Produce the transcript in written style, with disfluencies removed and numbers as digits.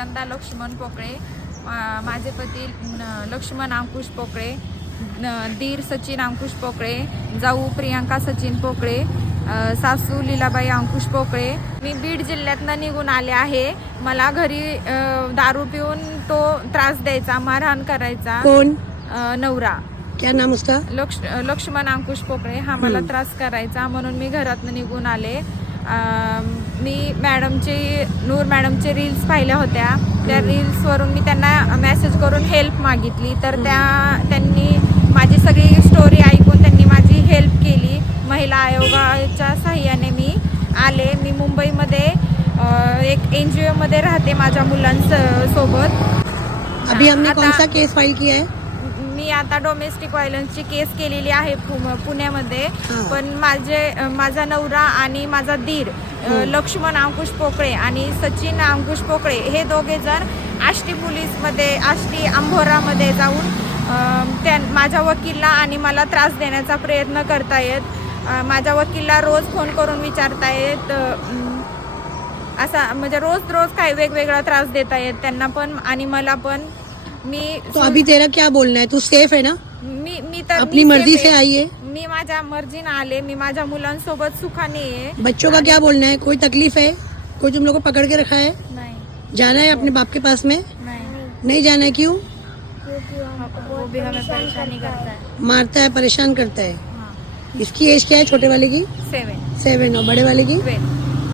श्रीगंधा लक्ष्मण पोकळे, माझे पती लक्ष्मण अंकुश पोकळे, दीर सचिन अंकुश पोकळे, जाऊ प्रियांका सचिन पोकळे, सासू लीलाबाई अंकुश पोकळे. मी बीड जिल्ह्यातनं निघून आले आहे. मला घरी दारू पिऊन तो त्रास द्यायचा, मारहाण करायचा. कौन? नवरा. क्या नाम उसका? लक्ष्मण अंकुश पोकळे हा मला त्रास करायचा, म्हणून मी घरातनं निघून आले. मी नूर मॅडमचे रील्स पाहिल्या होत्या. त्या रील्सवरून मी त्यांना मेसेज करून हेल्प मागितली, तर त्यांनी माझी सगळी स्टोरी ऐकून त्यांनी माझी हेल्प केली. महिला आयोगाच्या सहाय्याने मी आले. मी मुंबईमध्ये एक NGO मध्ये राहते माझ्या मुलांसोबत. अभी हमने कौन सा केस फाइल किया है? मी आता डोमेस्टिक व्हायलन्सची केस केलेली आहे पुण्यामध्ये. पण माझा नवरा आणि माझा दीर लक्ष्मण अंकुश पोकळे आणि सचिन अंकुश पोकळे हे दोघे जण आष्टी अंभोरामध्ये जाऊन माझ्या वकीलला आणि मला त्रास देण्याचा प्रयत्न करतायत. माझ्या वकीलला रोज फोन करून विचारतायत, असा म्हणजे रोज काही वेगवेगळा त्रास देत आहेत त्यांना पण आणि मला पण. तो अभी तेरा क्या बोलना है? तू सेफ है ना? मी तर अपनी मर्जी से आई है? मी माझ्या मर्जीने आले. मी माझ्या मुलांसोबत सुखाने आहे. बच्चों का क्या बोलना है? कोई तकलीफ है? कोई तुम लोग को पकड़ के रखा है? नहीं. जाना है अपने बाप के पास में? नहीं जाना है, क्यों? वो भी हमें परेशानी करता है, मारता है, परेशान करता है. इसकी एज क्या है छोटे वाले की? 7. 7 और बड़े वाले की? 12.